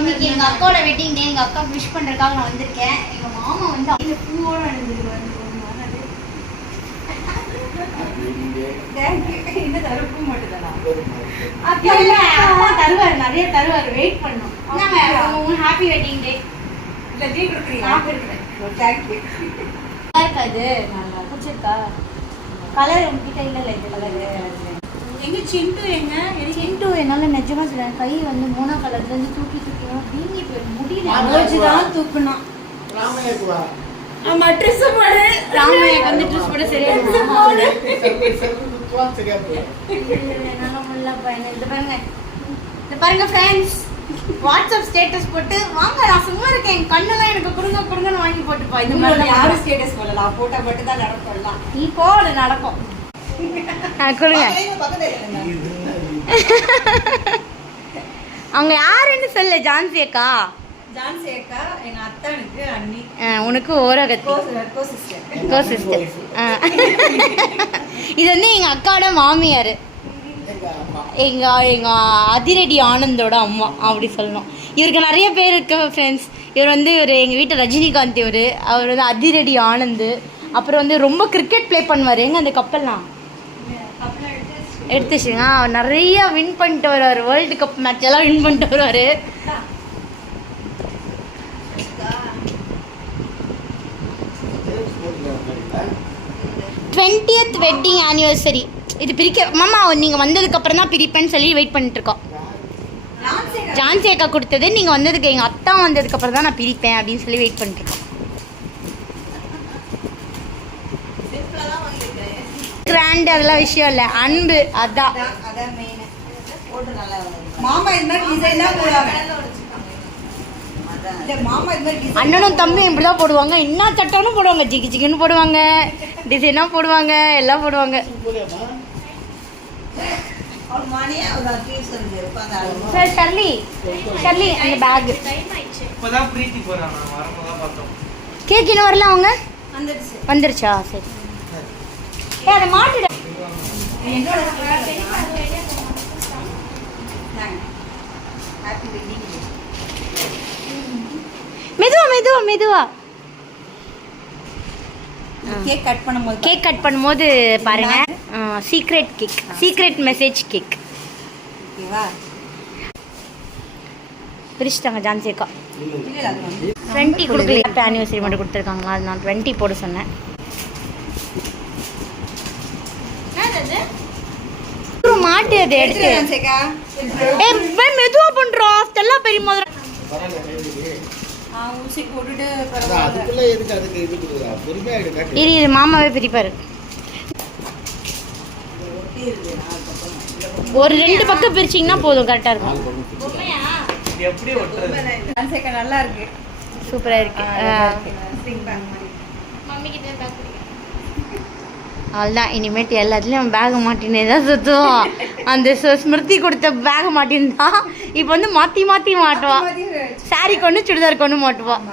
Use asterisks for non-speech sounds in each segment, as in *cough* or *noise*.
இன்னைக்கு எங்க அக்காவோட வெட்டிங் டே எங்க அக்கா விஷ் பண்றதுக்காக நான் வந்திருக்கேன். எங்க மாமா வந்து அந்த பூவோட அப்பா தருவாரு நிறைய தருவாரு. வெயிட் பண்ணும். ஹாப்பி வெட்டிங் டே இருக்காது நல்லா பிடிச்சிருக்கா கலர் உங்ககிட்ட இல்ல இந்த கலர் எங்க சிண்டு எங்க சிண்டு என்னால நிஜமா சொல்றேன். கை வந்து மோனா கலர்ல இருந்து தூக்கி தூக்கி வீங்கி போயிடும். முடியல. ரோஜு தான் தூக்கணும் ராமையாக்கு வா ஆமா ட்ரெஸ் போடு. ராமையாக்கு வந்து ட்ரெஸ் போட சரியா போடு. சுத்துவான் சரியா போயிடும் என்னால முடியல பையன் இது பாருங்க. இது பாருங்க ஃப்ரெண்ட்ஸ் வாட்ஸ்அப் ஸ்டேட்டஸ் போட்டு வாங்க நான் சும்மா இருக்கேன். என் கண்ணெல்லாம் எனக்கு கொடுங்க கொடுங்கன்னு வாங்கி போட்டுப்பா. இந்த மாதிரி யாரும் ஸ்டேட்டஸ் போடலாம்? போட்டோ மட்டும் தான் நடக்கலாம் நீ போடு நடக்கும். கொடுங்க. அவங்க யாருன்னு சொல்லு ஜான்சி அக்கா. ஜான்சி அக்கா எங்க அத்தானுக்கு அண்ணி. உனக்கு ஓரகத்தி. Co sister. இது வந்து எங்க அக்காவோட மாமியார். எங்க அம்மா எங்க அதிரடி ஆனந்தோட அம்மா அப்படி சொல்லணும். இவருக்கு நிறைய பேர் இருக்கு ஃப்ரெண்ட்ஸ் இவர் வந்து இவர் எங்க வீட்டு ரஜினிகாந்த் இவர். அவர் வந்து அதிரடி ஆனந்த். அப்புறம் வந்து ரொம்ப கிரிக்கெட் ப்ளே பண்ணுவார். எங்க அந்த கப்பல்லாம்? எடுத்து வச்சுங்க அவர் நிறைய வின் பண்ணிட்டு வருவார். வேர்ல்டு கப் மேட்ச் எல்லாம் வின் பண்ணிட்டு வருவார். டுவெண்ட்டியத் வெட்டிங் ஆனிவர்சரி இது பிரிக்க மாமா நீங்கள் வந்ததுக்கு அப்புறம் தான் பிரிப்பேன்னு சொல்லி வெயிட் பண்ணிட்டு இருக்கோம் ஜான்சி அக்கா கொடுத்தது நீங்கள் வந்ததுக்கு எங்கள் அத்தா வந்ததுக்கு அப்புறம் தான் நான் பிரிப்பேன் அப்படின்னு சொல்லி வெயிட் பண்ணிட்டு கிராண்ட் அதெல்லாம் விஷயம் இல்லை. அன்பு அதான். மாமா இது மாதிரி டிசைன் போடுவாங்க டிசைன் அண்ணனும் தம்பி இப்படி தான் போடுவாங்க. என்ன சட்டம்னு போடுவாங்க. ஜிகி ஜிகின்னு போடுவாங்க. டிசைனாக போடுவாங்க. எல்லாம் போடுவாங்க. சார் ஷர்லி ஷர்லி அந்த பேக் கேக் இன்னும் வரல அவங்க? வந்துருச்சு. வந்துருச்சா? சரி. அதை மாட்டுட. மெதுவா மெதுவா மெதுவா. கேக் கட் பண்ணும்போது கேக் கட் பண்ணும்போது பாருங்க. Secret cake secret message cake ஓகேவா? பிரிச்சுட்டாங்க டுவெண்ட்டி கொடுக்கல ஹாப்பி ஆனிவர்சரி மட்டும் கொடுத்துருக்காங்க அது நான் டுவெண்ட்டி போட சொன்னேன் அப்புறம் மாட்டு அது எடுத்து. ஏ மெதுவா பண்றோம் ஸ்டெல்லா பெரிய எடுக்காட்டு இரு இரு மாமாவே பிரிப்பாரு. ஒரு ரெண்டு பக்கம் பிரிச்சிங்கன்னா போதும் கரெக்டாக இருக்கும். இது எப்படி ஒட்டுறது? ஜான்சிக்கா நல்லா இருக்கு. சூப்பராக இருக்கு. ஸ்ப்ரிங் பேக் மாதிரி. அவ்வளோதான் இனிமேட்டு எல்லாத்துலேயும் பேக் மாட்டினே தான் சுற்றுவோம் அந்த ஸ்மிருதி கொடுத்த பேக் மாட்டிருந்தா இப்போ வந்து மாற்றி மாற்றி மாட்டுவான். சாரி கொண்டு சுடிதார் கொண்டு மாட்டுவான்.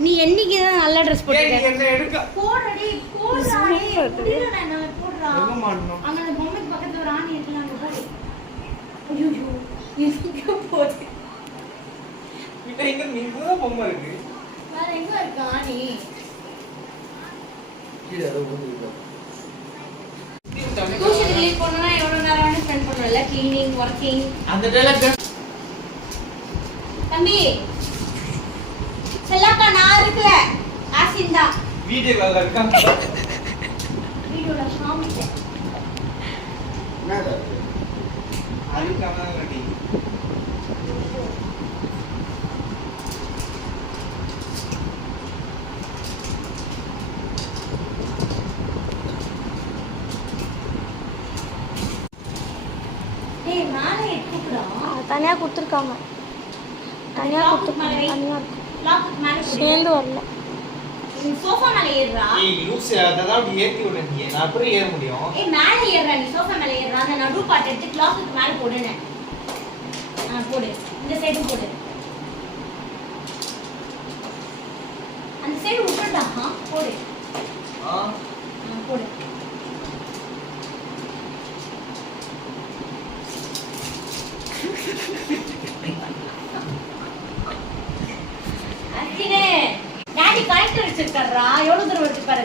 நீ என்னைக்கு தான் நல்ல ட்ரெஸ் என்ன எடுக்க? போடுறா எங்க மாட்டணும் அங்க அந்த பொம்மைக்கு பக்கத்துல ஒரு ஆணி இருக்குல்ல அங்க போடு. ஐயோ எங்க போகுது? கிட்ட எங்க நீ தான் பொம்மை இருக்கு. வேற எங்க இருக்கு ஆணி? கீழே ஏதோ விழுந்துருக்கு. டியூஷன் லீவ் பண்ணா எவ்வளவு நேரம் ஸ்பெண்ட் பண்ணுவல க்ளீனிங் அந்த டைலாக் தம்பி செல்லாக்கா நான் இருக்கல ஆசின் தான் வீடியோக்காக இருக்கா? வீடியோல காமிச்சேன் என்னது அது? அதுக்காக எடுத்துக்கிறா தனியாக கொடுத்துருக்காங்க. தனியாக கொடுத்துருக்காங்க. தனியாக இருக்கு லாக்கு மேலே சேர்ந்து வரல நீ சோஃபா மேலே ஏறுறா. ஏய் லூஸ் அததான் அப்படி ஏத்தி விட நீ. நான் அப்புறம் ஏற முடியும்? ஏய் மேலே ஏறுறா நீ சோஃபா மேலே ஏறுறா. அந்த நடு பாட்டு எடுத்து கிளாஸுக்கு மேலே போடுனேன் ஆ போடு. இந்த சைடும் போடு. அந்த சைடு விட்டுடா போடு. ஆ போடு அர்ஜுனே டாடி கனெக்டர் வச்சிருக்காரா எவ்வளவு தூரம் வச்சு பாரு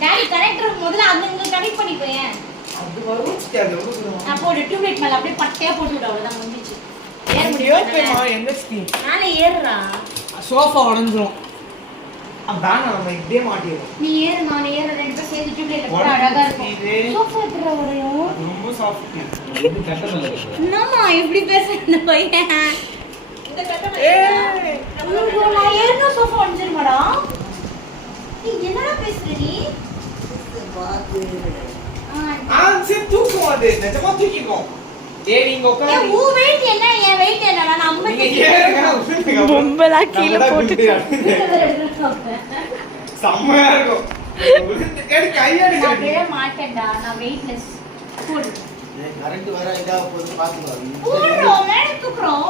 டாடி கனெக்டர் முதல்ல அங்க கனெக்ட் பண்ணிக்கோயேன் அது வரும் அது வரும் நான் போடு டியூப்லைட் மேல அப்படியே பட்டையா போட்டு விடு அவ்வளவுதான் முடிஞ்சிச்சு. ஏற யோசிப்பேமா முடியும் எந்த ஸ்கீம் ஏறுறா. சோஃபா உடஞ்சிரும். அதான் நம்ம இப்படியே மாட்டிடுவோம் நீ ஏறு நான் ஏற ரெண்டு பேரும் சேர்ந்து டியூப்லைட்ல போட அழகா இருக்கும். இது. சோஃபா எப்படி உடையும்? அது ரொம்ப சாஃப்ட் இது கட்டமல்ல இருக்கு. என்னம்மா இப்படி பேசுற இந்த பையன்? இந்த கட்டணம் ஏய் ஐயோ, நான் ஏறின சோஃபா உடஞ்சிருமாடா? நீ என்னடா பேசுற நீ? ஆ, ஆ சரி தூக்கும் அது. நிஜமா தூக்கிக்கும் ஏய் நீங்க. weight என்ன? என் weight என்ன? நான் நீங்க ஐம்பத்தி ஏறுங்க நான் உட்காந்துங்க. பொம்பெல்லாம் கீழே போட்டு. செம்மையா இருக்கும். மாட்டேன்டா? நான் வெயிட்லெஸ் போடு. போடுறோம் மேலே தூக்குறோம்.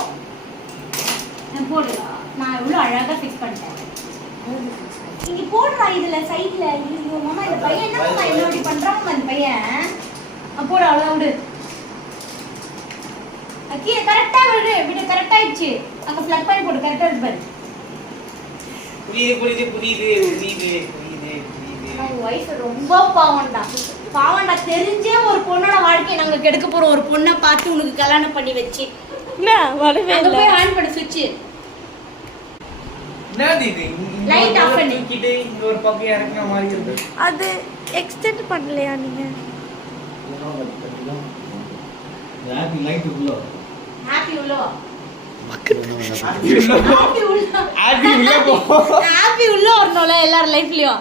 நான் போடுடா நான் எவ்வளோ அழகா ஃபிக்ஸ் பண்ணிட்டேன். இங்க போடுறா இதுல சைடுல ஐயோ மாமா இந்த பையன் என்ன மாமா என்ன பண்றான் இந்த பையன்? போடு அவ்வளோ விடு. அஹ் கீழே கரெக்டா விடு. விடு கரெக்ட் ஆயிடுச்சு. அங்க ஃபிளக் பண்ணி போடு கரெக்டா இருக்கு பாரு புரியுது புரியுது புரியுது புரியுது ரொம்ப பாவம்டா. பாவம்டா தெரிஞ்சே ஒரு பொண்ணோட வாழ்க்கையை நாங்க கெடுக்க போறோம். ஒரு பொண்ணை பார்த்து உனக்கு கல்யாணம் பண்ணி வச்சு. என்ன? வரவே இல்லை போய் ஆன் பண்ண சுவிட்ச் என்னது இது? இங்க Light ஒரு off பக்கம் பண்ணு. தூக்கிட்டு இங்க ஒரு பக்கம் இறக்குற மாதிரி இருக்கு. அது எக்ஸ்டெண்ட் பண்ணலையா லைட் உள்ள. ஹாப்பி உள்ளோ. ஹாப்பி போ ஹாப்பி வரணும்ல எல்லார் லைஃப்லயும்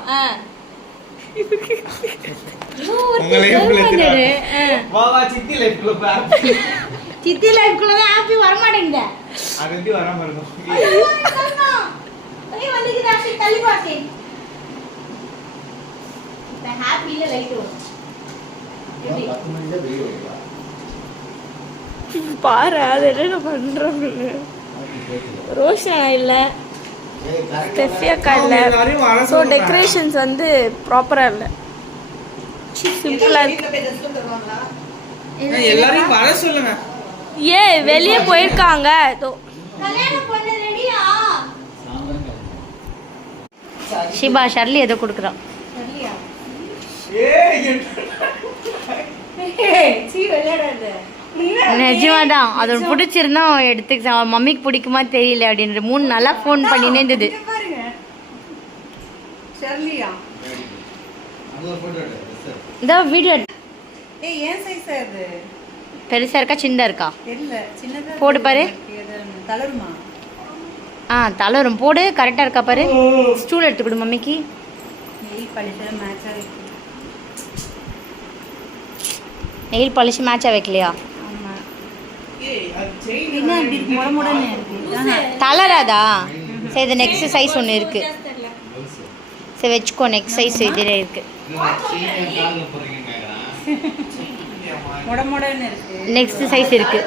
உங்க லைஃப்ல வா வா சித்தி லைஃப்ல போ. சித்தி லைஃப்குள்ள தான் ஹாப்பி வர மாட்டேங்குது அது எப்படி வராம இருக்கும் வந்துக்குது ஆசி தள்ளி பாசி இப்ப ஹாப்பில லைட் வரும் எப்படி பத்து மணி தான் வெளியே வருவா பாரு அது என்ன பண்ணுறோம்னு ரோஷனா இல்லை. ஏய் கரண்ட் ஸ்டெஃபி அக்கா இல்லை ஸோ. டெக்கரேஷன்ஸ் வந்து ப்ராப்பராக இல்லை. சிம்பிளாக இருக்கு. எல்லாரையும் வர சொல்லுங்க. ஏ வெளியே போயிருக்காங்க. ஷிபா ஷர்லி ஏதோ கொடுக்குறான். சரியா ஏய் சீ விளையாடாத. நிஜமாதான். அது ஒரு பிடிச்சிருந்தா அவன் எடுத்துக்க அவன் மம்மிக்கு பிடிக்குமா தெரியல அப்படின்ற மூணு நாளா ஃபோன் பண்ணினே இருந்தது. இந்த வீடியோ பெருசா இருக்கா சின்னதா இருக்கா? போடு பாரு. ஆ தளரும். போடு கரெக்டா இருக்கா பாரு. ஸ்டூல் எடுத்து கொடு மம்மிக்கு. நெயில் பாலிஷ் மேட்சா வைக்கலையா ஆமா ஏய் அது செயின் என்ன இப்படி முட முடன்னு இருக்கு. தளராதா? சரி இது நெக்ஸ்ட் சைஸ் ஒன்று இருக்கு. சரி வச்சுக்கோ நெக்ஸ்ட் சைஸ் இதில் இருக்கு. இருக்கு. நெக்ஸ்ட் சைஸ் இருக்கு.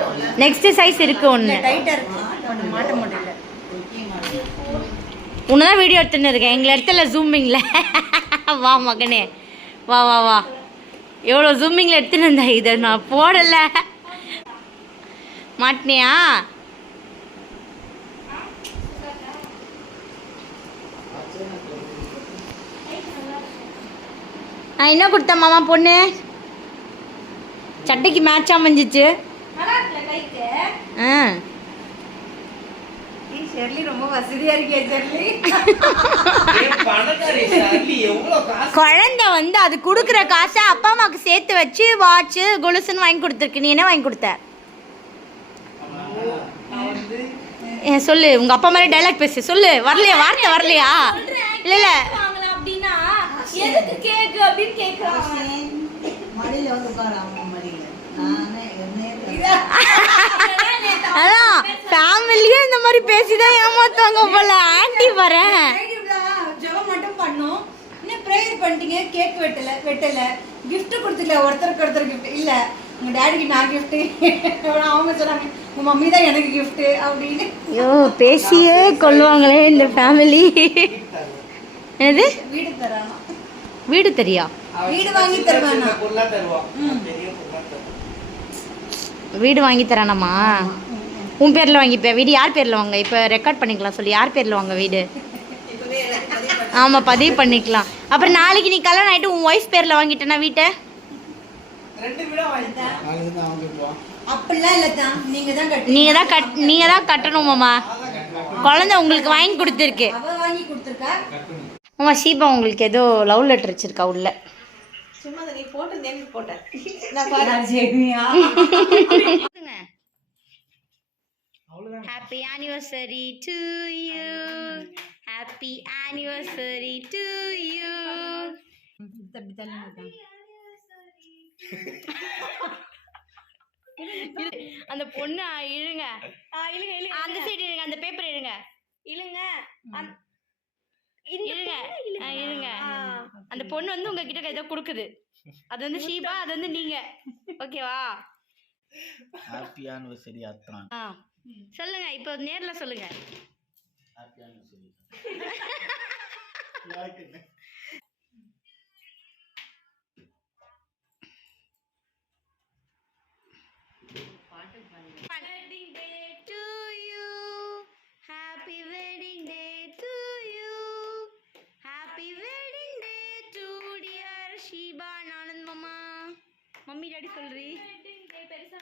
நெக்ஸ்ட் சைஸ் இருக்கு ஒன்று டைட்டா இருக்கு. ஒன்று மாட்ட முடியல. உன்னை தான் வீடியோ எடுத்துன்னு இருக்கேன். எங்களை இடத்துல ஜூமிங்கில் வா மகனே. வா வா வா. எவ்வளோ ஜூமிங்கில் எடுத்துன்னு இருந்தேன் இதை நான் போடலை. மாட்டினியா? நான் என்ன கொடுத்தேன் மாமா பொண்ணு? சட்டைக்கு மேட்ச் அமைஞ்சிச்சு. ஆ. குழந்தை வந்து அது கொடுக்குற காசை அப்பா அம்மாவுக்கு சேர்த்து வச்சு வாட்ச் கொலுசுன்னு வாங்கி கொடுத்துருக்கு. நீ என்ன வாங்கி கொடுத்த நான் வந்து ஏன் சொல்லு உங்க அப்பா மாதிரி டைலாக் பேசு சொல்லு வரலையா வார்த்தை வரலையா? இல்ல இல்ல. அதான் ஃபேமிலியே இந்த மாதிரி பேசிதான் ஏமாத்துவாங்க போல. ஆன்ட்டி வரேன் ஜெபம் மட்டும் பண்ணோம். இன்னும் ப்ரேயர் பண்ணிட்டீங்க கேக் வெட்டல வெட்டல. gift கொடுத்துக்கல ஒருத்தருக்கு ஒருத்தர் gift. இல்ல உங்க டேடிக்கு நான் gift. அவங்க சொன்னாங்க உங்க மம்மி தான் எனக்கு gift. அப்படின்னு. ஐயோ பேசியே கொள்வாங்களே இந்த ஃபேமிலி என்னது? வீடு தரானா வீடு தெரியா? வீடு வாங்கி தருவானா வீடு வாங்கி தரானம்மா. உன் பேர்ல வாங்கிப்ப வீடு யார் பேர்ல வாங்க? இப்ப ரெக்கார்ட் பண்ணிக்கலாம் சொல்லி யார் பேர்ல வாங்க வீடு? ஆமா பதிவு பண்ணிக்கலாம். அப்புறம் நாளைக்கு நீ கல்யாணம் ஆயிட்டு உன் ஒய்ஃப் பேர்ல வாங்கிட்டேனா வீட்டை? ரெண்டு வீடா வாங்கிட்டேன். நாளைக்கு தான் அவங்க அப்படிலாம் இல்ல தான் நீங்க தான் கட்டி நீங்க தான் கட் நீங்க தான் குழந்தை உங்களுக்கு வாங்கி கொடுத்துருக்கு. அவ வாங்கி கொடுத்துருக்கா? ஆமா ஷீபா உங்களுக்கு ஏதோ லவ் லெட்டர் வச்சிருக்கா உள்ள. சும்மா அதை நீ போட்டு நேம் போட்டேன் நான் ஜெகனியா happy anniversary to you happy anniversary to you தள்ளி. அந்த பொண்ணு ஆ, இழுங்க. இழுங்க இழுங்க அந்த சைடு இழுங்க அந்த பேப்பர் இழுங்க. இழுங்க. இழுங்க. ஆ. அந்த பொண்ணு வந்து உங்ககிட்ட ஏதோ கொடுக்குது. அது வந்து ஷீபா அது வந்து நீங்க. ஓகேவா? ஹாப்பி ஆனிவர்சரி அத்தான் ஆ. சொல்லுங்க இப்போ நேர்ல சொல்லுங்க. ஹாப்பி *laughs* ஆனிவர்சரி மம்மி டாடி சொல்றி? Wedding day பெருசா.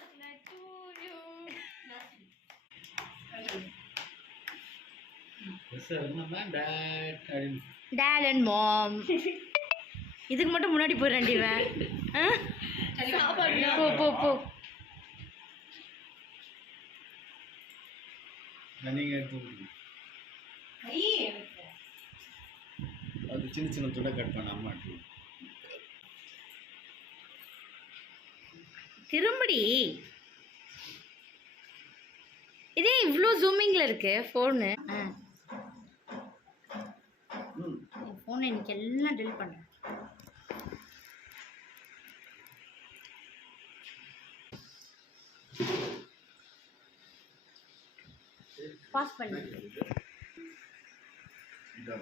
டேட் அண்ட் மாம் இதுக்கு மட்டும் முன்னாடி ஆ? போ போ போ. நீங்க எடுத்து கொடுங்க. அது சின்ன சின்ன துண்டை கட் பண்ண அம்மா. திரும்படி. இதே இவ்வளோ ஜூமிங்கில் இருக்கு ஃபோனு ஃபோனை இன்னைக்கு எல்லாம் டெலிட் பண்ணுறேன் பாஸ் பண்ணு. இதோ.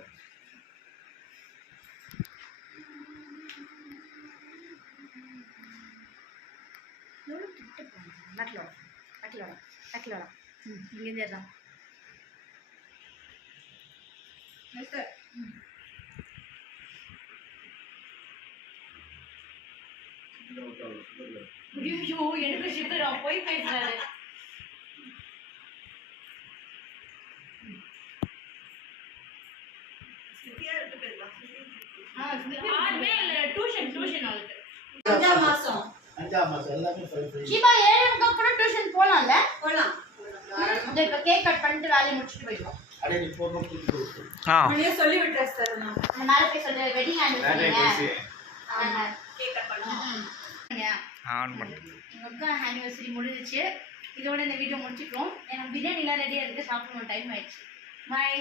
நட்டில் வர நட்டில் வர நட்டில் வர ம் இங்கேருந்தே தான் ஐயோ எனக்கு சுகரா போய் பேசுறாரு. டியூஷன் டியூஷன் அவளுக்கு. அஞ்சாம் மாசம். அஞ்சாம் மாசம் எல்லாமே டியூஷன் போலாம்ல? போலாம். இந்த இப்ப கேக் கட் பண்ணிட்டு வேலையை முடிச்சுட்டு போயிடுவோம். அடே நீ போக ஆ. சொல்லி சார் நான். மேல போய் சொல்ற வெட்டிங் ஆனிவர்சரி கேக் கட் பண்ணுவோம் ஆன் பண்ணு எங்க அக்கா ஆனிவர்சரி முடிஞ்சிச்சு. இதோட இந்த வீடியோ முடிச்சுக்கிறோம் எனக்கு பிரியாணிலாம் ரெடியாக இருக்கு சாப்பிடணும். டைம் ஆயிடுச்சு. பாய்